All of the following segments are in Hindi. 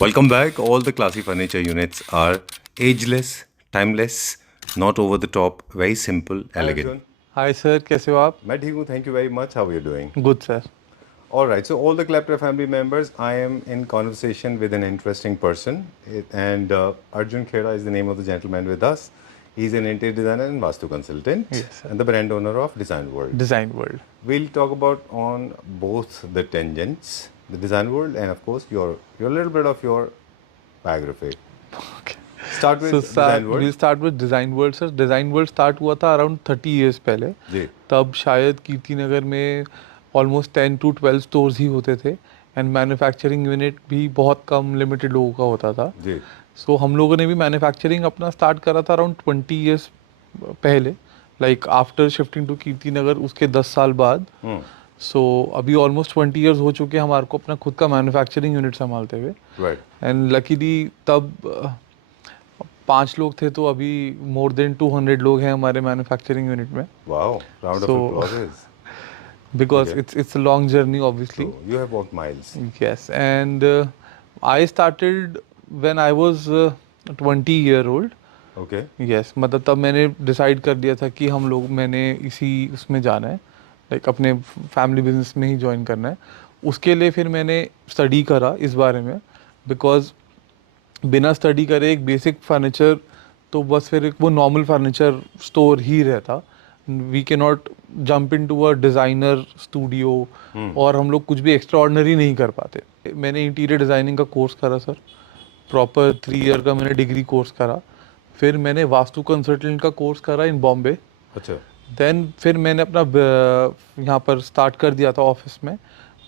Welcome back. All the classy furniture units are ageless, timeless, not over the top, very simple, elegant. Arjun. Hi sir, कैसे हो आप? मैं ठीक हूँ, thank you very much. How are you doing? Good sir. All right, so all the Klepter family members, I am in conversation with an interesting person, and Arjun Khera is the name of the gentleman with us. He's an interior designer and Vastu consultant, Yes, sir. and the brand owner of Design World. Design world. We'll talk about on both the tangents, the Design World, and of course your little bit of your biography. Start with so Design will World. Start with design world sir. Design world start हुआ था अराउंड 30 इयर्स पहले. जी. तब शायद कीर्ति नगर में ऑलमोस्ट 10 to 12 स्टोर्स ही होते थे एंड मैन्युफैक्चरिंग यूनिट भी बहुत कम लिमिटेड लोगों का होता था. जी. सो हम लोगों ने भी मैन्युफैक्चरिंग अपना स्टार्ट करा था अराउंड 20 इयर्स पहले, like after shifting to Kirti Nagar उसके 10 साल बाद. सो अभी ऑलमोस्ट 20 इयर्स हो चुके हैं हमारे को अपना खुद का मैन्युफैक्चरिंग यूनिट संभालते हुए. Right. एंड लकीली तब 5 लोग थे, तो अभी मोर देन 200 लोग हैं हमारे मैन्युफैक्चरिंग यूनिट में. Wow. Round of So- applause. Because Okay. It's a long journey obviously. So you have walked miles. Yes, and I started when I was 20 year old. Okay. Yes, मतलब तब मैंने डिसाइड कर दिया था कि मैंने इसी उसमें जाना है, लाइक अपने फैमिली बिजनेस में ही ज्वाइन करना है. उसके लिए फिर मैंने स्टडी करा इस बारे में, बिकॉज बिना स्टडी करे एक बेसिक फर्नीचर तो बस फिर एक वो नॉर्मल फर्नीचर स्टोर ही रहता. We can not jump into a designer studio और हम लोग कुछ भी एक्स्ट्रा ऑर्डिनरी नहीं कर पाते. मैंने इंटीरियर डिज़ाइनिंग का कोर्स करा सर, प्रॉपर 3 ईयर का मैंने डिग्री कोर्स करा. फिर मैंने वास्तु कंसल्टेंट का कोर्स करा इन बॉम्बे. अच्छा. देन फिर मैंने अपना यहाँ पर स्टार्ट कर दिया था ऑफिस में.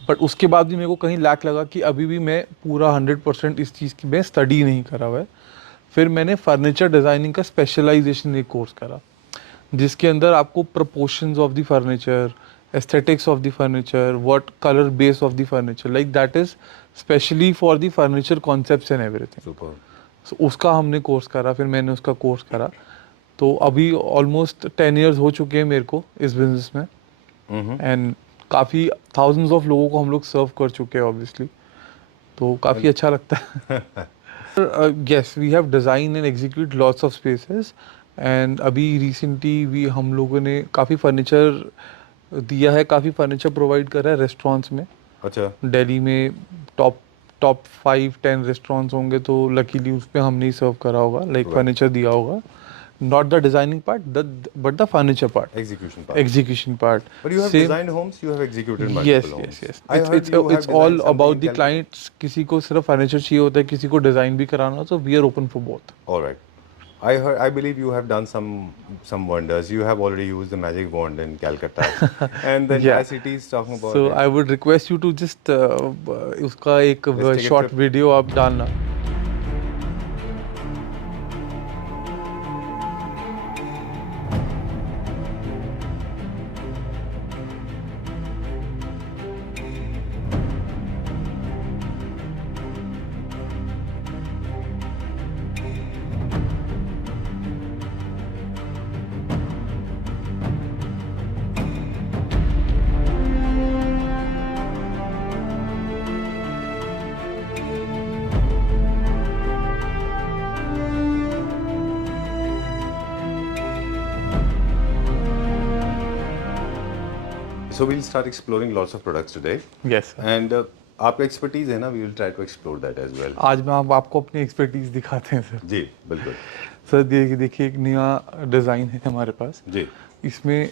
बट उसके बाद भी मेरे को कहीं लैक लगा कि अभी भी मैं पूरा 100% इस चीज़ की मैं स्टडी नहीं करा हुआ है. फिर मैंने फर्नीचर डिज़ाइनिंग का स्पेशलाइजेशन एक कोर्स करा, जिसके अंदर आपको proportions of the furniture, aesthetics of the furniture, what colour base of the furniture, like that is specially for the furniture concepts and everything. Super. सो उसका हमने कोर्स करा, फिर मैंने उसका कोर्स करा. तो अभी ऑलमोस्ट 10 इयर्स हो चुके हैं मेरे को इस बिजनेस में. एंड काफ़ी थाउजेंड्स ऑफ लोगों को हम लोग सर्व कर चुके हैं ऑब्वियसली, तो काफ़ी अच्छा लगता है. Yes, we have design and execute lots of spaces. And अभी रिसेंटली हम लोगों ने काफ़ी फर्नीचर दिया है, काफ़ी फर्नीचर प्रोवाइड करा है रेस्टोरेंट्स में. अच्छा. दिल्ली में टॉप 5-10 रेस्टोरेंट्स होंगे, तो लकीली उस पर हमने ही सर्व करा होगा, लाइक Right. फर्नीचर दिया होगा. Not the designing part but the furniture part, Execution part. Execution part. But you have designed homes, you have executed multiple yes homes. yes yes I heard you have it's all designed about something the clients. किसी को सिर्फ फर्नीचर चाहिए होता है, किसी को डिजाइन भी कराना हो, तो we are open for both. All right. I believe you have done some wonders. You have already used the magic wand in Calcutta, and the Yeah. entire city is talking about So it. I would request you to just उसका एक Let's take a short trip. Video आप डालना. So we'll start exploring lots of products today, Yes sir. and आपका expertise है ना, we will try to explore that as well. आज मैं आपको अपनी एक्सपर्टीज दिखाते हैं सर. जी, बिल्कुल. सर देखिए एक नया डिज़ाइन है हमारे पास. जी. इसमें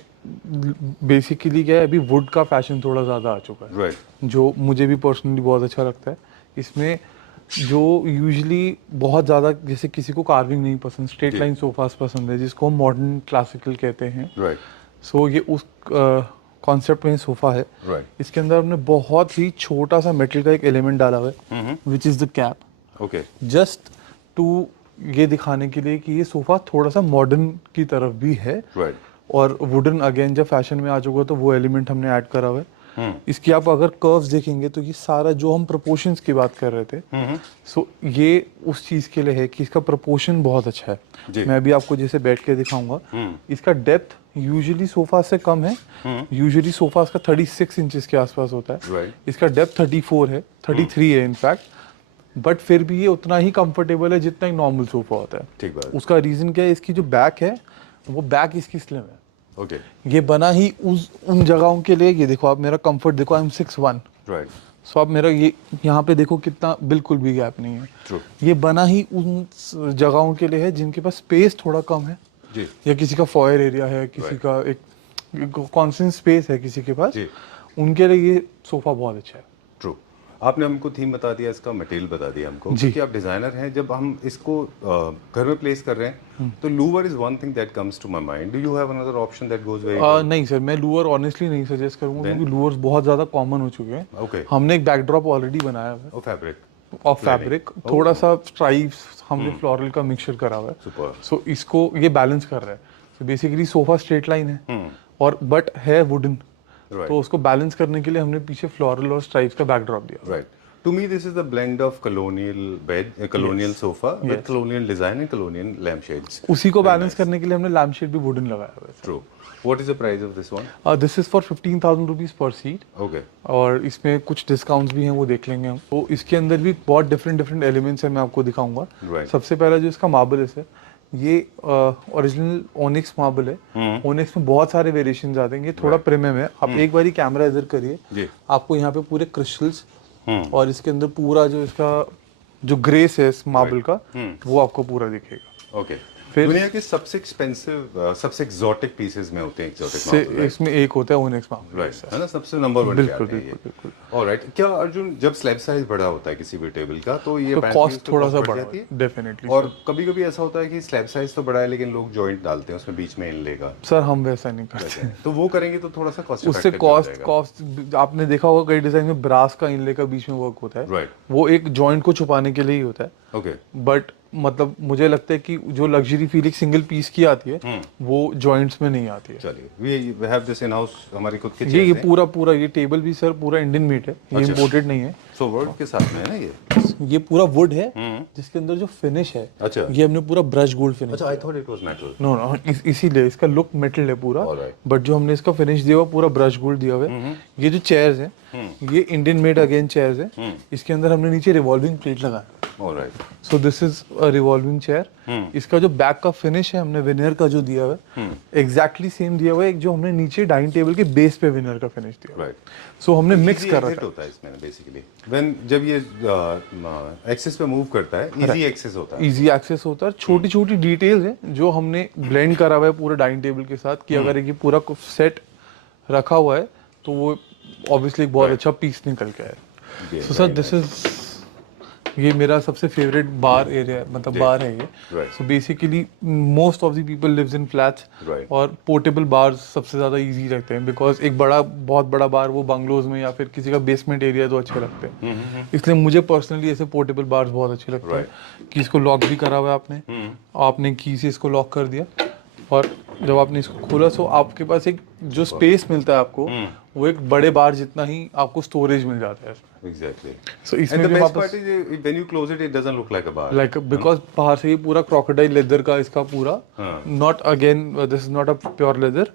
बेसिकली क्या है, अभी वुड का फैशन थोड़ा ज़्यादा आ चुका है, Right. जो मुझे भी पर्सनली बहुत अच्छा लगता है. इसमें जो यूजुअली बहुत ज़्यादा, जैसे किसी को कार्विंग नहीं पसंद, स्ट्रेट जी. लाइन सोफास पसंद है, जिसको हम मॉडर्न क्लासिकल कहते हैं. Right. सो ये उस कॉन्सेप्ट में सोफ़ा है. Right. इसके अंदर हमने बहुत ही छोटा सा मेटल का एक एलिमेंट डाला हुआ है, which is the cap, Okay. Just to ये दिखाने के लिए कि ये सोफ़ा थोड़ा सा मॉडर्न की तरफ भी है. Right. और वुडन अगेन जब फैशन में आ चुका तो वो एलिमेंट हमने ऐड करा हुआ है. इसकी आप अगर कर्व्स देखेंगे तो ये सारा जो हम प्रोपोर्शंस की बात कर रहे थे, सो ये उस चीज़ के लिए है कि इसका प्रोपोर्शन बहुत अच्छा जी. है. मैं अभी आपको जैसे बैठ के दिखाऊंगा. इसका डेप्थ यूजुअली सोफा से कम है. यूजुअली सोफा का 36 इंचेस के आसपास होता है. Right. इसका डेप्थ 34 है, 33 है इनफैक्ट. बट फिर भी ये उतना ही कंफर्टेबल है जितना एक नॉर्मल सोफा होता है। ठीक बात। उसका रीजन क्या है, इसकी जो बैक है वो बैक इसकी स्लिम है। ओके। ये बना ही उन जगहों के लिए। ये देखो आप मेरा कंफर्ट देखो, आई एम 6'1", राइट। सो आप मेरा ये यहाँ पे देखो कितना बिल्कुल भी गैप नहीं है। ट्रू। ये बना ही उन जगहों के लिए है जिनके पास स्पेस थोड़ा कम है, जी। या किसी का फॉयर एरिया है, किसी का एक कॉन्स्टेंट स्पेस है किसी के पास, जी। उनके लिए ये सोफा बहुत अच्छा है। ट्रू। आपने हमको थीम बता दिया, इसका मटेरियल बता दिया हमको, जी। क्योंकि आप डिजाइनर हैं। जब हम इसको घर में प्लेस कर रहे हैं तो louver is one thing that comes to my mind. Do you have another option that goes very well? नहीं सर, मैं लूअर ऑनेस्टली नहीं सजेस्ट करूंगा, Then? क्योंकि लूअर्स बहुत ज़्यादा कॉमन हो चुके हैं। ओके। हमने एक बैकड्रॉप ऑलरेडी बनाया हुआ है ओ फैब्रिक। ऑफ फैब्रिक, थोड़ा सा स्ट्राइप्स हमने फ्लोरल का मिक्सचर करा हुआ है। सुपर। सो इसको ये बैलेंस कर रहा है। So basically sofa straight line है और बट है वुडन, Right. तो उसको बैलेंस करने के लिए हमने पीछे फ्लोरल और स्ट्राइप्स का बैकड्रॉप दिया। Right. To me, this is the blend of colonial bed, colonial sofa with colonial design and colonial lampshades. उसी को बैलेंस करने के लिए हमने लैम्पशेड भी वुडन लगाया हुआ True. What is the price of this one? है। This is for 15,000 rupees per seat, Okay. और इसमें कुछ डिस्काउंट्स भी हैं, वो देख लेंगे हम। तो इसके अंदर भी बहुत डिफरेंट एलिमेंट्स हैं, मैं आपको दिखाऊंगा। Right. सबसे पहला जो इसका मार्बल है सर, ये ओरिजिनल ओनिक्स मार्बल है। ओनिक्स में बहुत सारे वेरिएशंस आते हैं, ये थोड़ा प्रीमियम है। आप एक बारी कैमरा इधर करिए, जी। आपको यहाँ पे पूरे क्रिस्टल्स और इसके अंदर पूरा जो इसका जो ग्रेस है इस मार्बल का, वो आपको पूरा दिखेगा। Okay. फिर- दुनिया के सबसे एक्सपेंसिव, सबसे एक्सोटिक पीसेस में होते हैं एक्सोटिक से मार्बल। इसमें एक होता है ओनिक्स मार्बल। राइट, है ना, सबसे नंबर 1 बिल्कुल बिल्कुल। ऑलराइट। क्या अर्जुन, जब स्लैब साइज बड़ा होता है किसी भी टेबल का, तो ये तो apparently कॉस्ट उसकी थोड़ा cost सा बढ़ बढ़ा जाती है? डेफिनेटली। और कभी कभी ऐसा होता है कि स्लैब साइज तो बड़ा है लेकिन लोग जॉइंट डालते हैं उसमें बीच में इनले का, सर हम वैसा नहीं करते। तो वो करेंगे तो थोड़ा सा कॉस्ट उससे कॉस्ट आपने देखा होगा कई डिजाइन में ब्रास का इनले का बीच में वर्क होता है। राइट। वो एक जॉइंट को छुपाने के लिए ही होता है। ओके। बट मतलब मुझे लगता है कि जो लग्जरी फीलिंग सिंगल पीस की आती है वो जॉइंट्स में नहीं आती है। चलिए, we have this in house, हमारी खुद की ये chairs हैं। पूरा ये टेबल भी सर पूरा इंडियन मेड है, ये अच्छा। इम्पोर्टेड नहीं है। सो वर्ड के साथ में है ना ये? ये पूरा वुड है, जिसके अंदर जो फिनिश है, अच्छा। ये हमने पूरा ब्रश गोल्ड फिनिश। अच्छा, I thought it was metal. No इसीलिए इसका लुक मेटल है पूरा, Alright. बट जो हमने इसका फिनिश दिया हुआ पूरा ब्रश गोल्ड दिया हुआ है। ये जो चेयर्स हैं, ये इंडियन मेड अगेन चेयर्स हैं। इसके अंदर हमने नीचे रिवॉल्विंग प्लेट लगाया। Alright. So this is a revolving chair. इसका जो बैक का फिनिश है हमने विनर का जो दिया हुआ है एग्जैक्टली सेम दिया हुआ है, एक जो हमने नीचे डाइनिंग टेबल के बेस पे विनर का फिनिश दिया। राइट। सो हमने मिक्स कर Easy रखा exit होता है इसमें बेसिकली, व्हेन जब ये एक्सेस पे मूव करता है, इजी एक्सेस होता है। इजी एक्सेस होता है। छोटी छोटी डिटेल्स हैं जो हमने ब्लेंड करा हुआ है पूरे डाइनिंग टेबल के साथ, कि अगर ये पूरा सेट रखा हुआ है तो वो ऑब्वियसली एक बहुत अच्छा पीस निकल के आए। सो सर दिस इज, ये मेरा सबसे फेवरेट बार एरिया, मतलब बार है ये। Right. So basically most of the people lives in flats, Right. और पोर्टेबल बार सबसे ज़्यादा इजी लगते हैं, बिकॉज एक बहुत बड़ा बार वो बंगलोज में या फिर किसी का बेसमेंट एरिया तो अच्छे लगते हैं। इसलिए मुझे पर्सनली ऐसे पोर्टेबल बार्स बहुत अच्छे लगते हैं, कि इसको लॉक भी करा हुआ है आपने की से इसको लॉक कर दिया, और जब आपने इसको खोला तो आपके पास एक जो स्पेस मिलता है आपको, वो एक बड़े बार जितना ही आपको स्टोरेज मिल जाता है इसमें। Exactly. So And इसमें the भी best वापस part is when you close it, it doesn't look like a bar. Like because बाहर से ये पूरा क्रोकोडाइल लेदर का इसका पूरा, not again this is not a pure leather,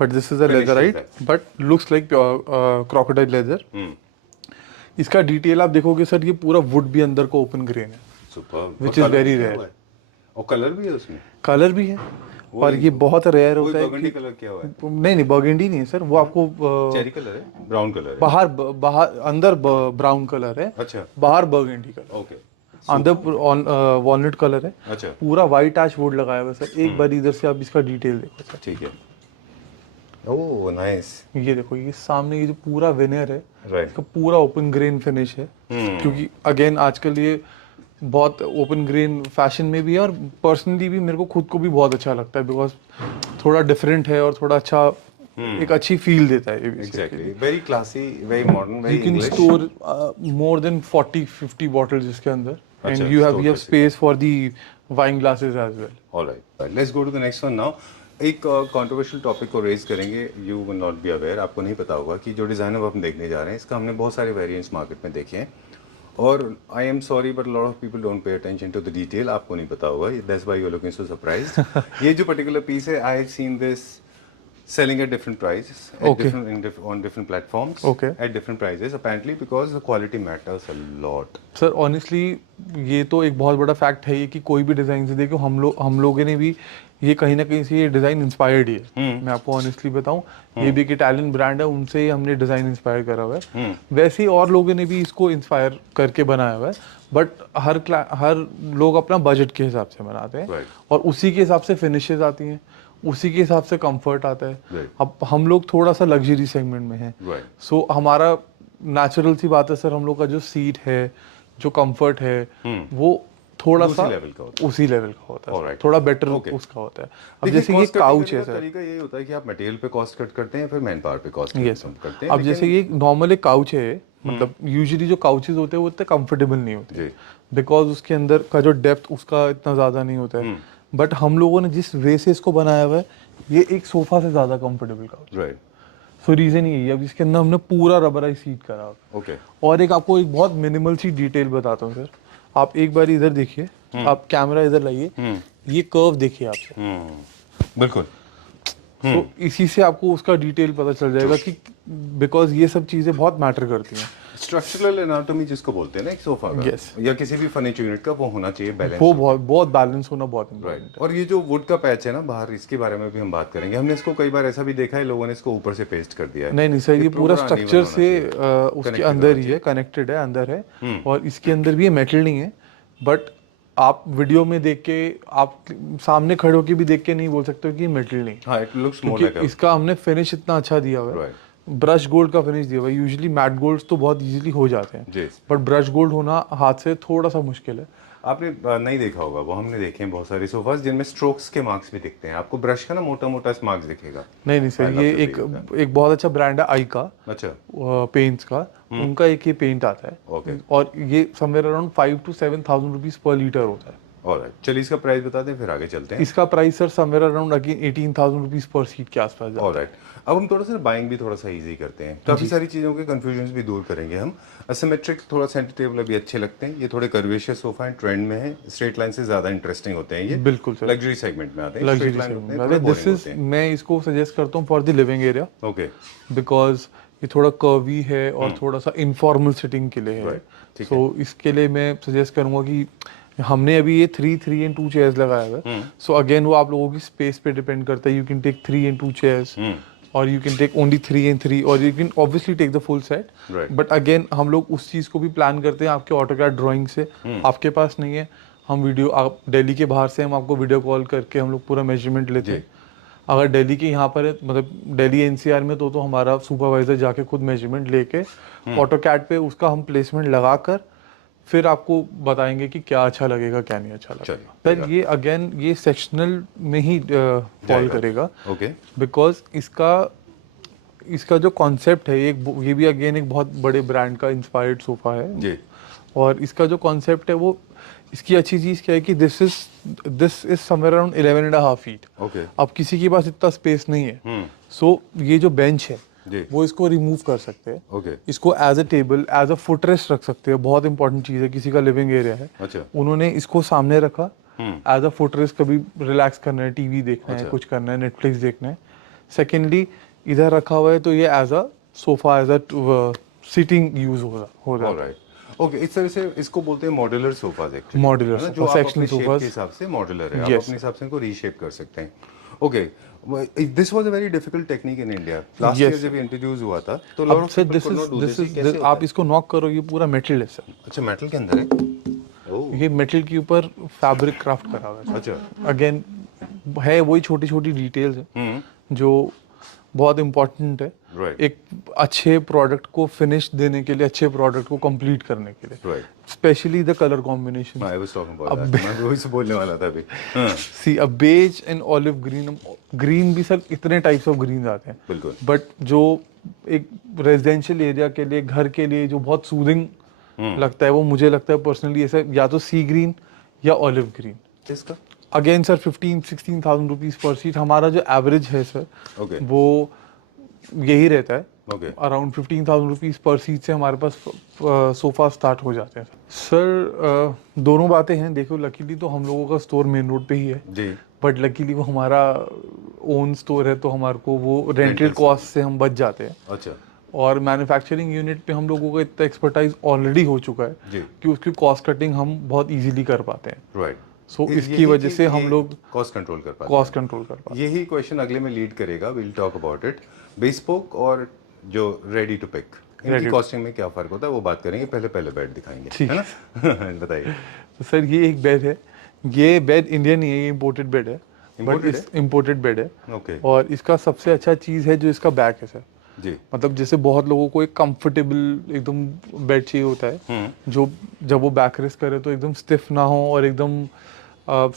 but this is a Finish is leatherette, that. But looks like crocodile leather. इसका डिटेल आप देखोगे सर, ये पूरा वुड भी अंदर को ओपन ग्रेन है, Superb. Which और is colour very भी rare. हुआ है? और कलर भी है उसमें? कलर भी है, और ये बहुत रेयर कोई होता है burgundy कि कलर क्या हुआ है? नहीं बर्गेंडी नहीं है सर, वो आपको चेरी कलर है, ब्राउन कलर है। बाहर अंदर ब्राउन कलर है, अच्छा। बाहर बर्गेंडी कलर, ओके। अंदर वॉलनट कलर है, अच्छा। पूरा वाइट एश वुड लगाया हुआ है सर। एक बार इधर से आप इसका डिटेल देखो सर, ठीक है। Oh nice. ये देखो, ये सामने ये जो पूरा विनर है, राइट। इसका पूरा ओपन ग्रेन फिनिश है, क्योंकि अगेन आजकल ये बहुत ओपन ग्रेन फैशन में भी है, और पर्सनली भी मेरे को खुद को भी बहुत अच्छा लगता है, बिकॉज थोड़ा डिफरेंट है और थोड़ा अच्छा एक अच्छी फील देता है। Exactly, very classy, very modern, very You can English. store more than 40-50 bottles इसके अंदर, अच्छा, and you have store space for the wine glasses as well. Alright, let's go to the next one now. एक कंट्रोवर्शियल टॉपिक को रेज करेंगे, you will not be aware, आपको नहीं पता होगा कि जो डिज़ाइनर हम देखने जा रहे हैं, इसका हमने बहुत सारे वेरिएंट्स मार्केट में देखे हैं, और I am sorry but lot of people don't pay attention to the detail, आपको नहीं पता होगा, that's why you are looking so surprised. ये जो पर्टिकुलर पीस है, I have seen this selling at different prices, Okay. on different platforms, Okay. at different prices, apparently because the quality matters a lot. Sir honestly ये तो एक बहुत बड़ा फैक्ट है ये कि कोई भी डिज़ाइन से देखो हम लोगों ने भी ये कहीं ना कहीं से ये डिज़ाइन इंस्पायर्ड ही है। मैं आपको ऑनेस्टली बताऊं, ये भी एक इटालियन ब्रांड है, उनसे ही हमने डिज़ाइन इंस्पायर करा हुआ है। वैसे ही और लोगों ने भी इसको इंस्पायर करके बनाया हुआ है, बट हर लोग अपना बजट के हिसाब से बनाते हैं Right. और उसी के हिसाब से फिनिशेस आती हैं, उसी के हिसाब से कंफर्ट आता है। Right. अब हम लोग थोड़ा सा लग्जरी सेगमेंट में हैं, Right. सो हमारा नेचुरल सी बात है सर, हम लोग का जो सीट है, जो कंफर्ट है, वो थोड़ा उसी सा level का होता उसी लेवल का होता है, Alright. थोड़ा बेटर Okay. उसका होता है। अब देखिए, जैसे ये cost cutting काउच करने है का सर, तरीका यही होता है कि आप मटेरियल पे कॉस्ट कट करते हैं, फिर मैन पावर पे कॉस्ट यस करते हैं। अब जैसे ये नॉर्मल एक काउच है, मतलब यूजुअली जो काउचेज होते हैं वो इतने कंफर्टेबल नहीं होते, जी। बिकॉज उसके अंदर का जो डेप्थ उसका इतना ज़्यादा नहीं होता है। बट हम लोगों ने जिस वे से इसको बनाया हुआ है, ये एक सोफा से ज़्यादा कंफर्टेबल काउच। राइट, सो रीज़न यही है। अब इसके अंदर हमने पूरा रबराइज सीट करा हुआ है। ओके, और एक आपको एक बहुत मिनिमल सी डिटेल बताता हूँ सर, आप एक बार इधर देखिए, आप कैमरा इधर लाइए, ये कर्व देखिए आपसे, बिल्कुल। तो इसी से आपको उसका डिटेल पता चल जाएगा कि बिकॉज ये सब चीज़ें बहुत मैटर करती हैं। स्ट्रक्चरल एनाटॉमी जिसको बोलते हैं ना एक सोफा का, Yes. या किसी भी फर्नीचर यूनिट का, वो होना चाहिए बैलेंस। वो बहुत बैलेंस होना बहुत राइट, इम्पोर्टेंट और ये जो वुड का पैच है ना बाहर, इसके बारे में भी हम बात करेंगे। हमने इसको कई बार ऐसा भी देखा है, लोगों ने इसको ऊपर से पेस्ट कर दिया है। है। नहीं सर, ये पूरा uneven स्ट्रक्चर होना से चाहिए। उसके Connected अंदर होना ही है, कनेक्टेड है, अंदर है। और इसके अंदर भी ये मेटल नहीं है, बट आप वीडियो में देख के, आप सामने खड़े होके भी देख के नहीं बोल सकते हो कि ये मेटल नहीं है, हाँ, इट लुक्स मोर क्योंकि लाइक इसका हमने फिनिश इतना अच्छा दिया हुआ है। राइट, ब्रश गोल्ड का फिनिश दिया हुआ है। यूजुअली मैट गोल्ड्स तो बहुत इजीली हो जाते हैं, जी। बट ब्रश गोल्ड होना हाथ से थोड़ा सा मुश्किल है। आपने नहीं देखा होगा, वो हमने देखे हैं बहुत सारे सोफास जिनमें स्ट्रोक्स के मार्क्स भी दिखते हैं। आपको ब्रश का ना मोटा मोटा मार्क्स दिखेगा। नहीं सर, I love ये the एक way you एक बहुत अच्छा ब्रांड है आई का, अच्छा, पेंट्स का, उनका एक ये पेंट आता है। Okay. और ये somewhere around 5 to 7,000 rupees per litre होता है। ऑलराइट, चलिए इसका प्राइस बता दें, फिर आगे चलते हैं। इसका price sir somewhere around again 18,000 rupees per seat के आसपास जाता है। ऑलराइट, अब हम थोड़ा सा बाइंग भी थोड़ा सा इजी करते हैं, काफी सारी चीजों के कंफ्यूजन भी दूर करेंगे हम। असिमेट्रिक थोड़ा सेंटर टेबल अभी अच्छे लगते हैं, ये थोड़े कर्वेशियस सोफा है, ट्रेंड में है। स्ट्रेट लाइन से ज्यादा इंटरेस्टिंग होते हैं ये, बिल्कुल सर, लग्जरी सेगमेंट में आते हैं। लग्जरी Straight line होते हैं, सेगमेंट। थोड़े दिस boring इज, होते हैं। मैं इसको सजेस्ट करता हूँ for the living area, okay, because ये थोड़ा कर्वी है और थोड़ा सा इनफॉर्मल सिटिंग के लिए है। Right, ठीक सो इसके लिए मैं सजेस्ट करूंगा कि हमने अभी ये 3 and 2 चेयर्स लगाया हुआ है। सो अगेन वो आप लोगों की स्पेस पे डिपेंड करता है। You can take 3 and 2 chairs, और you can take only 3 and 3, और you can obviously take the full set. Right. But again हम लोग उस चीज़ को भी प्लान करते हैं आपके ऑटोकैड ड्राइंग से। आपके पास नहीं है, हम वीडियो, आप दिल्ली के बाहर से हम आपको वीडियो कॉल करके हम लोग पूरा मेजरमेंट लेते हैं। अगर दिल्ली के यहाँ पर है, मतलब दिल्ली एनसीआर में, तो हमारा सुपरवाइजर जाके खुद मेजरमेंट लेके ऑटोकैड पे उसका हम प्लेसमेंट लगाकर फिर आपको बताएंगे कि क्या अच्छा लगेगा, क्या नहीं अच्छा लगेगा। सर ये अगेन ये सेक्शनल में ही फॉल करेगा, ओके, बिकॉज इसका जो कॉन्सेप्ट है, ये भी अगेन एक बहुत बड़े ब्रांड का इंस्पायर्ड सोफा है जी, और इसका जो कॉन्सेप्ट है वो, इसकी अच्छी चीज़ क्या है कि this is somewhere around 11.5 feet. Okay, अब किसी के पास इतना स्पेस नहीं है, सो ये जो बेंच है जी, वो इसको रिमूव कर सकते हैं, ओके, इसको as a table, as a footrest रख सकते हैं। बहुत इंपॉर्टेंट चीज़ है, किसी का लिविंग एरिया है, अच्छा, उन्होंने इसको सामने रखा एज अ फुटरेस्ट, कभी रिलैक्स करना है, टीवी देखना है, कुछ करना है, नेटफ्लिक्स देखना है। सेकेंडली इधर रखा हुआ है तो ये as a sofa, as a sitting use हो जाता है। Alright, okay. इस तरह से इसको बोलते हैं मॉड्यूलर सोफाज, एक्चुअली Modular जो sofa, आप sectional अपने शेप sofas। के हिसाब से मॉड्यूलर है, आप Yes. अपने हिसाब से इनको रीशेप कर सकते हैं। Okay, this was a very difficult technique in India. Last year जब इंट्रोड्यूस हुआ था तो लॉट अब of sir people could not do this. कैसे होता आप है? इसको नॉक करो, ये पूरा मेटल है सर। अच्छा, मेटल के अंदर है। ओह, ये मेटल के ऊपर फैब्रिक क्राफ्ट करा हुआ है। अच्छा, अगेन है वही छोटी छोटी डिटेल्स है जो बहुत इंपॉर्टेंट है राइट, एक अच्छे प्रोडक्ट को फिनिश देने के लिए, अच्छे प्रोडक्ट को कंप्लीट करने के लिए, right. Specially the colour combination. I was talking about that, मैं वही से बोलने वाला था अभी। हाँ, see a beige and olive green, green भी सर इतने टाइप्स ऑफ ग्रीन आते हैं, बिल्कुल, बट जो एक रेजिडेंशियल एरिया के लिए, घर के लिए जो बहुत सूदिंग लगता है, वो मुझे लगता है पर्सनली ऐसा, या तो सी ग्रीन या ऑलिव ग्रीन। इसका again sir 15-16,000 rupees per seat हमारा जो एवरेज है सर, ओके, वो यही रहता है। Okay, around 15,000 rupees per seat से हमारे पास सोफा स्टार्ट हो जाते हैं। सर दोनों बातें हैं, देखो लकीली तो हम लोगों का स्टोर मेन रोड पे ही है, जी, बट लकीली वो हमारा ओन स्टोर है, तो हमारे को वो रेंटेड Rental कॉस्ट से हम बच जाते हैं। अच्छा और मैन्युफैक्चरिंग यूनिट पे हम लोगों का इतना एक्सपर्टाइज ऑलरेडी हो चुका है जी कि उसकी कॉस्ट कटिंग हम बहुत इजीली कर पाते हैं। राइट। सो इसकी वजह से हम लोग कॉस्ट कंट्रोल कर पाते कॉस्ट कंट्रोल कर पाते हैं। यही क्वेश्चन अगले में लीड करेगा, will talk about it. Bespoke और जो रेडी टू पिक, इनकी कॉस्टिंग में क्या फर्क होता है वो बात करेंगे। पहले बेड दिखाएंगे, ठीक है ना? बताइए। हैं। तो सर ये एक बेड है, ये बेड इंडियन नहीं है, ये इम्पोर्टेड बेड है। Imported बट इम्पोर्टेड बेड है। ओके और इसका सबसे अच्छा चीज़ है जो इसका बैक है सर। जी मतलब जैसे बहुत लोगों को एक कंफर्टेबल एकदम बेड चाहिए होता है, जो जब वो बैक रेस्ट करे तो एकदम स्टिफ ना हो और एकदम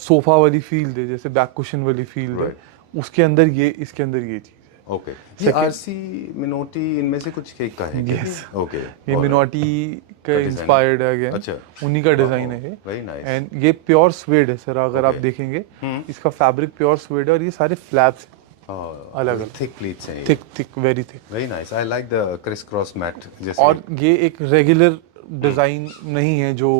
सोफा वाली फील दे, जैसे बैक कुशन वाली फील दे। उसके अंदर ये, इसके अंदर ये चीज़ है। ओके। ये आरसी मिनोटी इनमें से कुछ एक का है क्या? Yes. ओके। ये मिनोटी का इंस्पायर्ड है अगेन। अच्छा। उन्हीं का डिजाइन है ये। Very nice. एंड ये प्योर स्वेड है सर, अगर आप Okay. देखेंगे इसका फैब्रिक प्योर स्वेड है और ये सारे फ्लैप्स अलग थिक प्लीट्स हैं। Thick very thick. Very nice. I like the criss cross mat जैसे। और ये एक रेगुलर डिजाइन नहीं है जो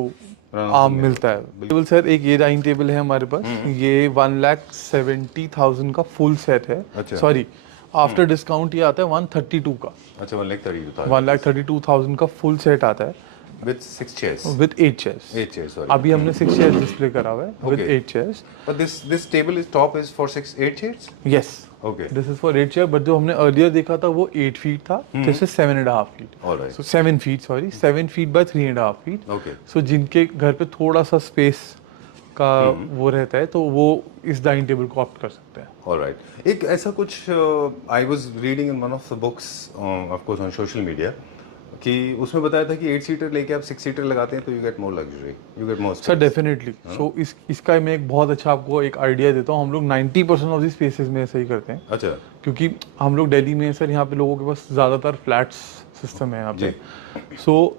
आम मिलता है। टेबल सर, एक ये डाइनिंग टेबल है हमारे पास, ये 1,70,000 का फुल सेट है। अच्छा। सॉरी, आफ्टर डिस्काउंट ये आता है 132 का। अच्छा 1,32,000 1,32,000 का फुल सेट आता है with 6 chairs. With 8 chairs. 8 chairs, sorry. अभी हमने 6 चेयर्स डिस्प्ले करा हुआ है with Okay. 8 chairs. But this table is top is for 8 chairs? Yes, Okay. This is for 8 chair, but जो हमने अर्लियर देखा था वो 8 फीट था, this is 7.5 feet. All right. So 7 feet, sorry 7 feet by 3.5 feet. Okay. सो जिनके घर पे थोड़ा सा स्पेस का वो रहता है तो वो इस डाइनिंग टेबल को ऑप्ट कर सकते हैं। All right. एक ऐसा कुछ I was reading in one of the books, of course on social media, कि उसमें बताया था कि 8 सीटर लेके आप 6 सीटर लगाते हैं तो you get more luxury, you get more sir definitely. So इसका मैं एक बहुत अच्छा आपको एक आइडिया देता हूँ। हम लोग 90% ऑफ दी स्पेसेस में ऐसा ही करते हैं, अच्छा क्योंकि हम लोग दिल्ली में सर यहाँ पे लोगों के पास ज़्यादातर फ्लैट्स सिस्टम है यहाँ पे। सो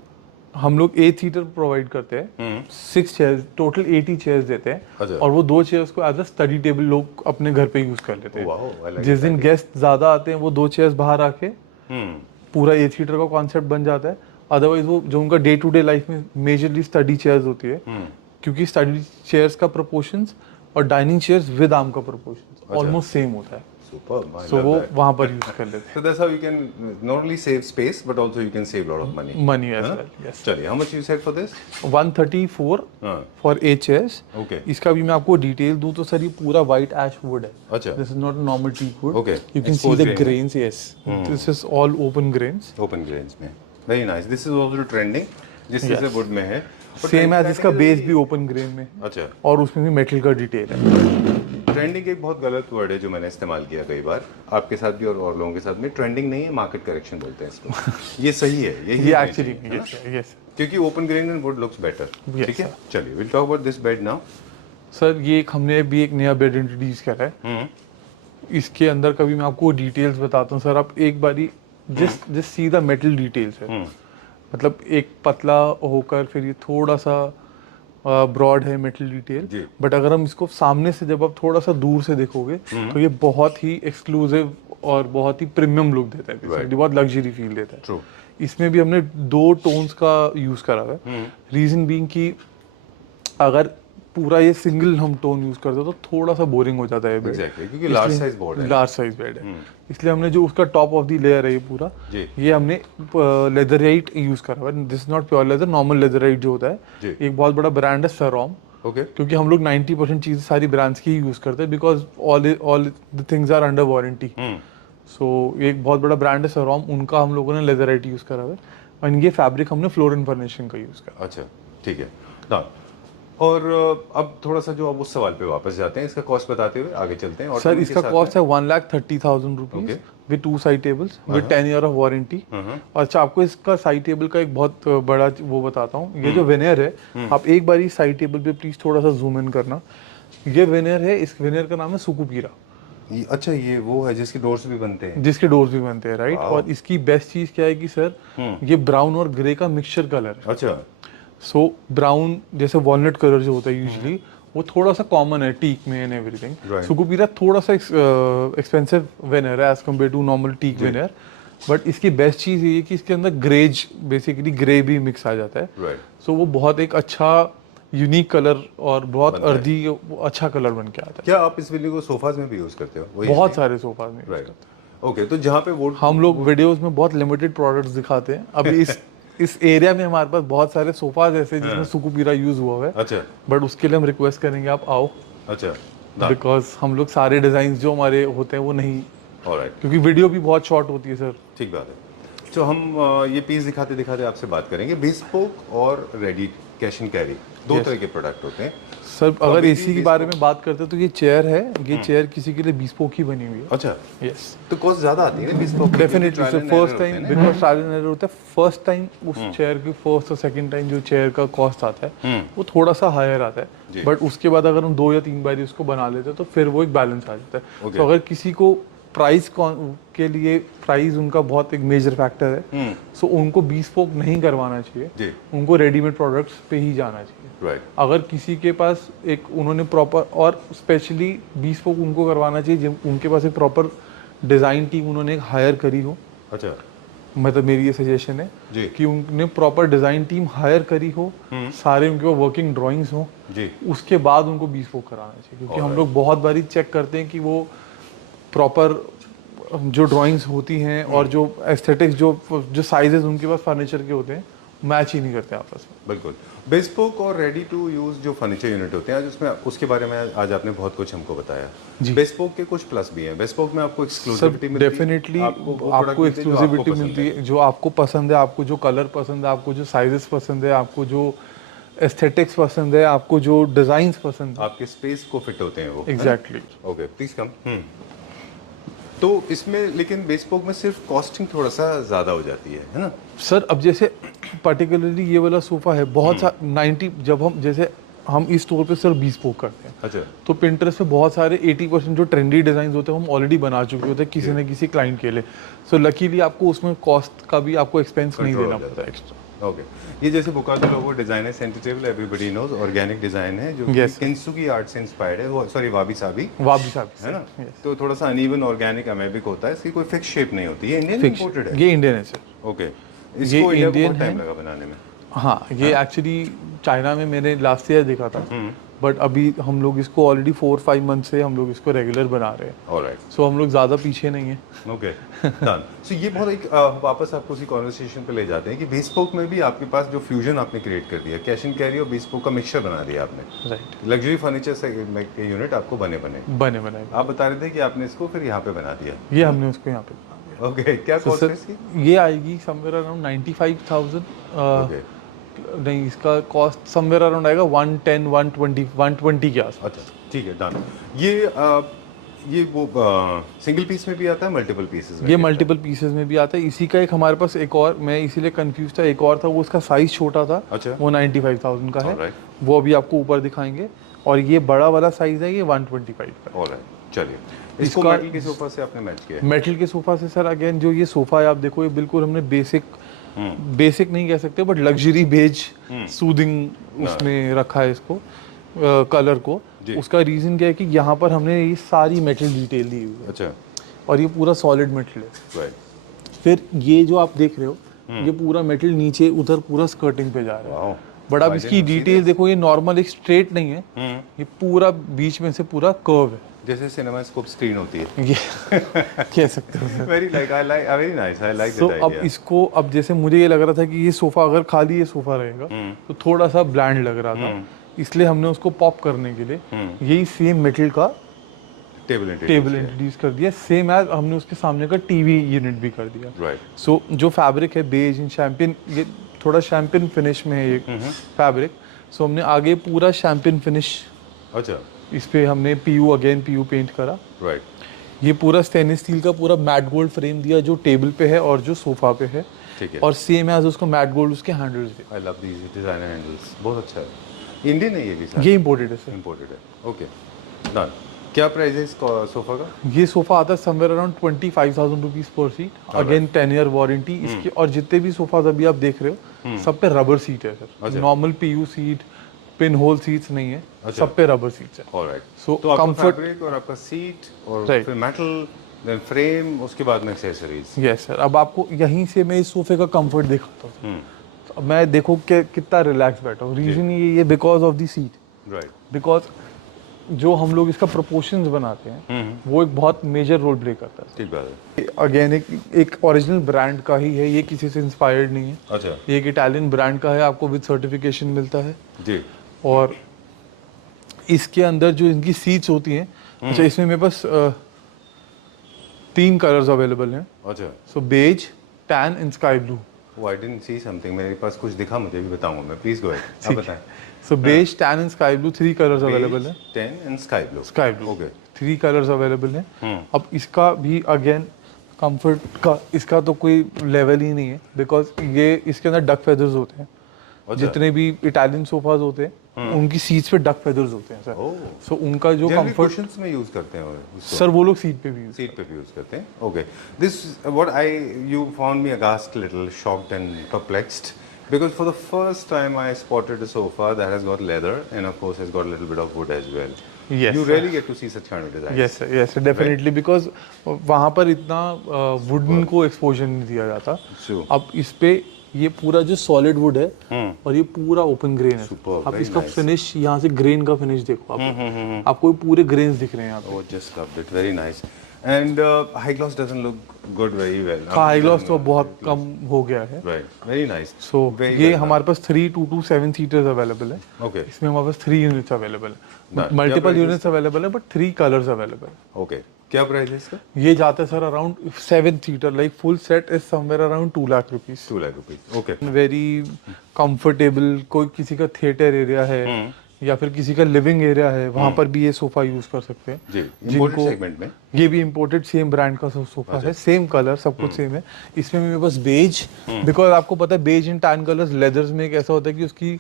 हम लोग 8 सीटर प्रोवाइड करते हैं, 6 चेयर्स, टोटल 80 चेयर्स देते हैं। अच्छा। और वो 2 चेयर्स को एज अ स्टडी टेबल लोग अपने घर पे यूज़ कर लेते Wow, I हैं। like जिस दिन गेस्ट ज़्यादा आते हैं वो 2 चेयर्स बाहर आके हम्म पूरा 8 सीटर का कॉन्सेप्ट बन जाता है। अदरवाइज वो जो उनका डे टू डे लाइफ में मेजरली स्टडी चेयर्स होती है, क्योंकि स्टडी चेयर्स का प्रोपोर्शंस और डाइनिंग चेयर्स विद आर्म का प्रोपोर्शंस ऑलमोस्ट सेम होता है। Superb, I सो love वो that. वहाँ पर यूज़ कर लेते So that's how you can not only save space but also you can save a lot of money. हैं मनी एज हाँ? वेल। यस, चलिए, how much you said for this? 134 हाँ फॉर 8 चेयर्स। Okay. इसका भी मैं आपको डिटेल दूं तो सर ये पूरा व्हाइट ऐश वुड है। अच्छा this is not normal teak wood. Okay. You can see Exposed the grain. Grains. Yes, this is all open grains. Open grains में very nice. This is also trending जिस तरह से वुड में है। But सेम एज trending इसका का बेस भी ओपन ग्रेन में है अच्छा और उसमें भी मेटल का डिटेल है। ट्रेंडिंग एक बहुत गलत वर्ड है जो मैंने इस्तेमाल किया कई बार आपके साथ भी और लोगों के साथ में। ट्रेंडिंग नहीं है, मार्केट करेक्शन बोलते हैं इसको। ये सही है, ये होना एक्चुअली चाहिए, है ना? यस यस क्योंकि open grain and would looks better. Yes, ठीक है, चलिए will talk about this bed now. Sir, ये एक हमने भी एक नया बेड इंट्रोड्यूस करा है। इसके अंदर का भी मैं आपको डिटेल्स बताता हूँ सर। आप एक बारी जिस सीधा मेटल डिटेल्स है, मतलब एक पतला होकर फिर ये थोड़ा सा ब्रॉड है मेटल जी। डिटेल। बट अगर हम इसको सामने से जब आप थोड़ा सा दूर से देखोगे तो ये बहुत ही एक्सक्लूसिव और बहुत ही प्रीमियम लुक देता है। Right. बहुत लग्जरी फील देता है। ट्रू। इसमें भी हमने 2 टोन्स का यूज करा हुआ है। रीजन बीइंग कि अगर पूरा ये सिंगल हम टोन यूज करते तो थोड़ा सा बोरिंग हो जाता है बेड। एग्जैक्टली, क्योंकि लार्ज साइज बोर्ड है। लार्ज साइज बेड है, इसलिए हमने जो उसका टॉप ऑफ द लेयर है ये पूरा, जी। ये हमने लेदराइट यूज करा हुआ है। This is not pure leather, normal leatherette जो होता जी। है। एक बहुत बड़ा ब्रांड है सेरोम, ओके क्योंकि हम लोग 90% चीज़ें सारी ब्रांड्स की ही यूज करते हैं, because all the things are under warranty. So एक बहुत बड़ा ब्रांड है सेरोम, उनका हम लोगों ने लेदराइट यूज करा हुआ है। और ये फैब्रिक हमने फ्लोरल फर्निशिंग का यूज करा। अच्छा ठीक है डन। और अब थोड़ा सा जो अब उस सवाल पे वापस जाते हैं, इसका कॉस्ट बताते हुए आगे चलते हैं। और सर, इसका कॉस्ट है 1,30,000 rupees Okay. With 2 side tables with 10 year of warranty. और अच्छा, आपको इसका साइड टेबल का एक बहुत बड़ा वो बताता हूँ। ये जो वेनियर है, आप एक बार साइड टेबल पे प्लीज थोड़ा सा जूम इन करना। ये वेनियर है, इस वेनियर का नाम है सुकुपीरा, अच्छा ये वो है जिसके डोर्स भी बनते हैं। जिसके डोर्स भी बनते हैं, राइट। और इसकी बेस्ट चीज क्या है कि सर, ये ब्राउन और ग्रे का मिक्सचर कलर है। अच्छा सो ब्राउन जैसे वॉलनट कलर जो होता है यूजुअली, वो थोड़ा सा कॉमन है टीक में एंड एवरीथिंग। Right. सुकुपीरा थोड़ा सा एक्सपेंसिव वेनियर है as compare to normal teak veneer. But इसकी बेस्ट चीज़ ये है कि इसके अंदर ग्रेज, बेसिकली ग्रे भी मिक्स आ जाता है। राइट सो वो बहुत एक अच्छा यूनिक कलर और बहुत अर्दी अच्छा कलर बन के आता है। क्या आप इस वीडियो को सोफाज में भी यूज करते हो? बहुत सारे सोफा में राइट। ओके, तो जहाँ पे वो हम लोग वीडियोस में बहुत लिमिटेड प्रोडक्ट्स दिखाते हैं। अभी इस एरिया में हमारे पास बहुत सारे सोफाज ऐसे जिसमें सुकुपीरा यूज हुआ है, अच्छा बट उसके लिए हम रिक्वेस्ट करेंगे आप आओ, अच्छा बिकॉज हम लोग सारे डिजाइन जो हमारे होते हैं वो नहीं, ऑलराइट, क्योंकि वीडियो भी बहुत शॉर्ट होती है सर। ठीक बात है। तो हम ये पीस दिखाते दिखाते आपसे बात करेंगे। बिस्पोक और रेडी कैश एंड कैरी दो तरह के प्रोडक्ट होते हैं। सर अगर अभी एसी के बारे में बात करते हैं तो ये चेयर है, ये चेयर किसी के लिए बिस्पोक ही बनी हुई है। अच्छा, यस, तो कॉस्ट ज्यादा आती है ना bespoke? Definitely sir. First time because trial and error होता है, फर्स्ट टाइम उस चेयर की फर्स्ट और सेकंड टाइम जो चेयर का कॉस्ट आता है वो थोड़ा सा हायर आता है, बट उसके बाद अगर हम 2 या 3 बार उसको बना लेते हैं तो फिर वो एक बैलेंस आ जाता है। तो अगर किसी को प्राइस के लिए, प्राइस उनका बहुत एक मेजर फैक्टर है, सो उनको बिस्पोक नहीं करवाना चाहिए, उनको रेडीमेड प्रोडक्ट्स पे ही जाना चाहिए। राइट। अगर किसी के पास एक उन्होंने प्रॉपर, और स्पेशली बिस्पोक उनको करवाना चाहिए जब उनके पास एक प्रॉपर डिज़ाइन टीम उन्होंने हायर करी हो। अच्छा, मतलब मेरी ये सजेशन है जी कि उन्होंने प्रॉपर डिज़ाइन टीम हायर करी हो, सारे उनके पास वर्किंग ड्राइंग्स हो, जी, उसके बाद उनको बिस्पोक कराना चाहिए। क्योंकि हम लोग बहुत बारी चेक करते हैं कि वो प्रॉपर जो ड्राइंग्स होती हैं और जो एस्थेटिक्स जो साइजेस उनके पास फर्नीचर के होते हैं मैच ही नहीं करते आपस में। बिल्कुल। बिस्पोक और रेडी टू यूज जो फर्नीचर यूनिट होते हैं, आज उसमें उसके बारे में आज आपने बहुत कुछ हमको बताया। जी। बिस्पोक के कुछ प्लस भी हैं। बिस्पोक में आपको एक्सक्लूसिविटी मिलती है, डेफिनेटली आपको आपको एक्सक्लूसिविटी मिलती है, जो आपको पसंद है, आपको जो कलर पसंद है, आपको जो साइजेस पसंद है, आपको जो एस्थेटिक्स पसंद है, आपको जो डिजाइन्स पसंद है, आपके स्पेस को फिट होते हैं वो। एग्जैक्टली। Okay, please come. तो इसमें लेकिन बिस्पोक में सिर्फ कॉस्टिंग थोड़ा सा ज़्यादा हो जाती है ना? सर अब जैसे पर्टिकुलरली ये वाला सोफा है, बहुत सा 90, जब हम जैसे हम इस स्टोर पे सिर्फ बिस्पोक करते हैं, अच्छा, तो पिंटरेस्ट पे बहुत सारे 80% जो ट्रेंडी डिजाइन होते हैं हम ऑलरेडी बना चुके होते हैं किसी न किसी क्लाइंट के लिए। सो लकीली आपको उसमें कॉस्ट का भी आपको एक्सपेंस नहीं देना पड़ता है एक्स्ट्रा। ओके। ये जैसे बुका जो लोगो डिजाइन है, sensitive, everybody knows, organic design है जो किंसुकी आर्ट से इंस्पायर्ड है, वो सॉरी वाबी साबी है ना? तो थोड़ा सा अनइवन ऑर्गेनिक अमेबिक होता है, इसकी कोई फिक्स शेप नहीं होती है। इंडियन इंपोर्टेड है? ये इंडियन है सर। ओके, इसको इंडिया को बहुत टाइम लगा बनाने में? हाँ, ये एक्चुअली चाइना में मैंने लास्ट ईयर देखा था, बट अभी हम लोग इसको ऑलरेडी 4-5 मंथ से हम लोग इसको रेगुलर बना रहे हैं। ऑलराइट, सो हम लोग ज़्यादा पीछे नहीं हैं। Okay, done. सो ये बहुत एक वापस आपको उसी कॉन्वर्सेशन पे ले जाते हैं कि बिस्पोक में भी आपके पास जो फ्यूजन आपने क्रिएट कर दिया, कैश एंड कैरी और बिस्पोक का मिक्सचर बना दिया आपने। राइट। लग्जरी फर्नीचर से के यूनिट आपको बने बनाए आप बता रहे थे कि आपने इसको फिर यहाँ पे बना दिया। ये हमने उसको यहाँ पे बना दिया। ओके, क्या कॉस्ट है इसकी? ये आएगी समवेयर अराउंड 95,000। ओके, नहीं, इसका कॉस्ट समवेयर अराउंड आएगा 110-120 के आसपास। अच्छा, ठीक है, डन। ये वो सिंगल पीस में भी आता है, मल्टीपल पीसेस में? ये मल्टीपल पीसेस में भी आता है। इसी का एक हमारे पास एक और, मैं इसीलिए कंफ्यूज था, एक और था, वो उसका साइज छोटा था। अच्छा, वो 95,000 का है। ऑलराइट, वो अभी आपको ऊपर दिखाएंगे। और ये बड़ा वाला साइज है, ये 125 का। ऑलराइट, चलिए। इसको इसका मेटल के सोफा से आपने मैच किया है? मेटल के सोफा से सर, अगेन जो ये सोफा है आप देखो, ये बिल्कुल हमने बेसिक नहीं कह सकते, बट लग्जरी बेज सूदिंग उसमें रखा है इसको, कलर को। उसका रीजन क्या है कि यहाँ पर हमने ये सारी मेटल डिटेल दी हुई है। अच्छा, और ये पूरा सॉलिड मेटल है। राइट। फिर ये जो आप देख रहे हो, ये पूरा मेटल नीचे उधर पूरा स्कर्टिंग पे जा रहा है। वाओ, बट आप इसकी डिटेल देखो, ये नॉर्मल एक स्ट्रेट नहीं है, ये पूरा बीच में से पूरा कर्व है, जैसे सिनेमा स्कोप स्क्रीन होती है। ये कह सकते हो। Very very nice, I like तो अब इसको, अब जैसे मुझे ये लग रहा था कि ये सोफा अगर खाली ये सोफा रहेगा तो थोड़ा सा ब्लैंड लग रहा था, इसलिए हमने उसको पॉप करने के लिए यही सेम मेटल का टेबल इंट्रोड्यूस कर दिया, सेम एज हमने उसके सामने का टीवी यूनिट भी कर दिया। राइट। सो जो फैब्रिक है बेज इन शैम्पेन, ये थोड़ा शैम्पेन फिनिश में है ये फैब्रिक। सो हमने आगे पूरा शैम्पेन फिनिश, अच्छा, इस पे हमने पीयू पेंट करा। राइट। ये पूरा स्टेनलेस स्टील का पूरा मैट गोल्ड फ्रेम दिया जो टेबल पे है और जो सोफा पे है, ठीक है। और सेम एज उसको मैट गोल्ड उसके हैंडल्स भी। I love these designer handles, बहुत अच्छा है। इंडियन है ये भी सर? ये इंपोर्टेड है सर। इंपोर्टेड है, ओके, डन। क्या प्राइस है इस सोफा का? ये सोफा आता है somewhere around 25,000 rupees per seat, again 10 year warranty इसकी। और जितने भी सोफा अभी आप देख रहे हो सब पे रबर सीट है sir, normal PU seat, pin hole seats नहीं है, सब पे रबर सीट्स है। ऑलराइट। सो तो आपका कंफर्ट, फैब्रिक और आपका सीट और फिर मेटल, देन फ्रेम, उसके बाद में एक्सेसरीज। Yes sir. अब आपको यहीं से मैं इस सोफे का कंफर्ट दिखाता हूँ। तो मैं देखो कि कितना रिलैक्स बैठा हूँ, रीजन ये because of the seat, right. Because जो हम लोग इसका प्रोपोर्शंस बनाते हैं वो एक बहुत मेजर रोल प्ले करता है। ठीक बात है। अगेन एक ओरिजिनल ब्रांड का ही है ये, किसी से इंस्पायर्ड नहीं है। अच्छा ये एक इटालियन ब्रांड का है, आपको विद सर्टिफिकेशन मिलता है। जी। और इसके अंदर जो इनकी सीट्स होती हैं, अच्छा इसमें मेरे पास 3 कलर्स अवेलेबल हैं। अच्छा। So beige, tan and sky blue. वो आई डिडंट सी समथिंग, मेरे पास कुछ दिखा, मुझे भी बताऊंगा मैं, प्लीज गो अहेड, आप बताएं। So beige, tan and sky blue 3 colours available है। 10 and sky blue. Sky blue, okay. 3 colours available हैं। अब इसका भी अगेन कंफर्ट का इसका तो कोई लेवल ही नहीं है, बिकॉज ये इसके अंदर डक फेदर्स होते हैं। अच्छा। जितने भी इटालियन सोफाज होते हैं उनकी सीट्स पे डक फेदर्स होते हैं सर। सो उनका जो जनरली कंफर्ट, कुशन्स में यूज करते हैं उसको। सर वो लोग सीट पे भी use सीट पे भी यूज करते हैं। Okay, this what I you found me aghast, little shocked and perplexed, because for the first time I spotted a sofa that has got leather and of course has got a little bit of wood as well. Yes, You sir. really get to see such kind of designs. yes definitely, because वहाँ पर इतना वुडन को एक्सपोजर नहीं दिया जाता। True. अब इस पे ये पूरा जो सॉलिड वुड है और ये पूरा ओपन ग्रेन है। Superb, आप very इसका nice. फिनिश, यहाँ से ग्रेन का फिनिश देखो आप, आपको ये पूरे ग्रेन्स दिख रहे हैं यहाँ पे। Oh, just loved it. Very nice. And high gloss doesn't look good very well. High gloss तो बहुत कम हो गया है। Right. Very nice. सो Very ये well हमारे पास 3 to 7 सीटर्स अवेलेबल है। done. Okay. इसमें हमारे पास 3 यूनिट्स अवेलेबल है, क्या मल्टीपल price यूनिट्स अवेलेबल है, बट 3 कलर्स अवेलेबल है। Okay. क्या प्राइस है इसका? ये जाता है sir around 7 seater, like full set is somewhere around 2 lakh rupees. 2 lakh rupees. Okay. Very comfortable, कोई किसी का थिएटर एरिया है या फिर किसी का लिविंग एरिया है, वहाँ पर भी ये सोफा यूज कर सकते हैं। जी, imported segment में। ये भी इम्पोर्टेड सेम ब्रांड का सोफा है, सेम कलर, सब कुछ सेम है। इसमें मेरे पास बेज, बिकॉज आपको पता है बेज इन टैन कलर्स लेदर्स में एक ऐसा होता है कि उसकी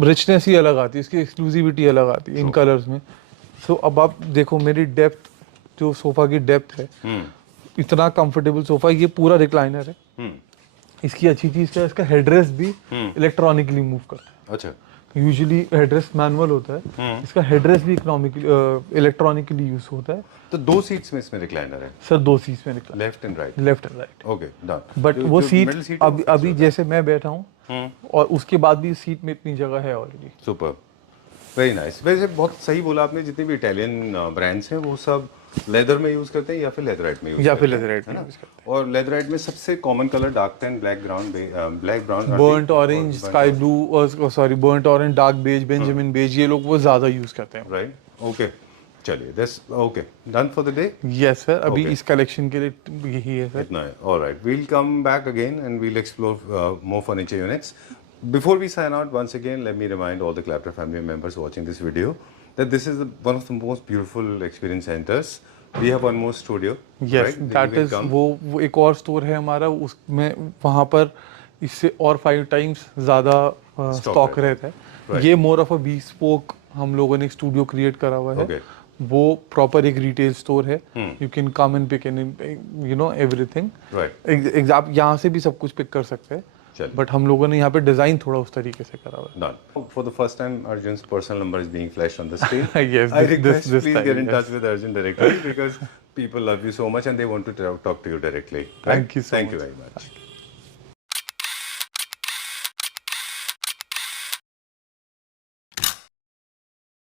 रिचनेस ही अलग आती है, उसकी एक्सक्लूसिविटी अलग आती है इन कलर्स में। सो अब आप देखो मेरी डेप्थ, जो सोफा की डेप्थ है, इतना कंफर्टेबल सोफा, ये पूरा रिक्लाइनर है। इसकी अच्छी चीज क्या है, इसका हेडरेस्ट भी इलेक्ट्रॉनिकली मूव करता है। अच्छा। यूजुअली हेडरेस्ट मैनुअल होता है, इसका हेडरेस्ट भी इलेक्ट्रॉनिकली यूज होता है। तो 2 सीट्स में इसमें रिक्लाइनर है, सर 2 सीट्स में निकला, left and right. Left and right. Okay, done. But वो middle सीट seat अभी जैसे मैं बैठा हूँ और उसके बाद भी सीट में इतनी जगह है ऑलरेडी। Super, very nice. वैसे बहुत सही बोला आपने, जितने भी इटालियन ब्रांड्स हैं वो सब लेदर में यूज करते हैं या फिर लेदराइट में यूज या करते फिर हैं, लेदराइट है में ना? यूज करते और लेदराइट में सबसे common colour dark tan, black brown, black brown, हैं। बर्न्ट ऑरेंज, स्काई ब्लू, और sorry burnt orange, dark beige, Benjamin beige, ये लोग वो ज्यादा यूज करते हैं। राइट। ओके, चलिए, this okay, done for the day. Yes sir, अभी Okay. इस कलेक्शन के लिए यही है सर। इतना है। Alright, we'll come back again and we'll explore more furniture units. Before we sign out, once again, let me remind all the Clapter family members watching this video that this is one of the most beautiful experience centers. We have one more studio. Yes right? That You can is come. वो एक और स्टोर है हमारा, उसमें वहाँ पर इससे और 5 टाइम्स ज़्यादा स्टॉक रहता रहता है। Right. ये मोर ऑफ अ bespoke हम लोगों ने एक स्टूडियो क्रिएट करा हुआ है। Okay. वो प्रॉपर एक रिटेल स्टोर है, you can come and pick in, you know everything. Right. आप यहाँ से भी सब कुछ पिक कर सकते हैं, चलिए. बट हम लोगों ने यहाँ पे डिज़ाइन थोड़ा उस तरीके से करा हुआ है। Done. For the first time, Arjun's personal number is being flashed on the screen. Yes, I this request please time, get in yes. touch with Arjun directly because people love you so much and they want to talk to you directly. Right? Thank you so Thank you much. very much.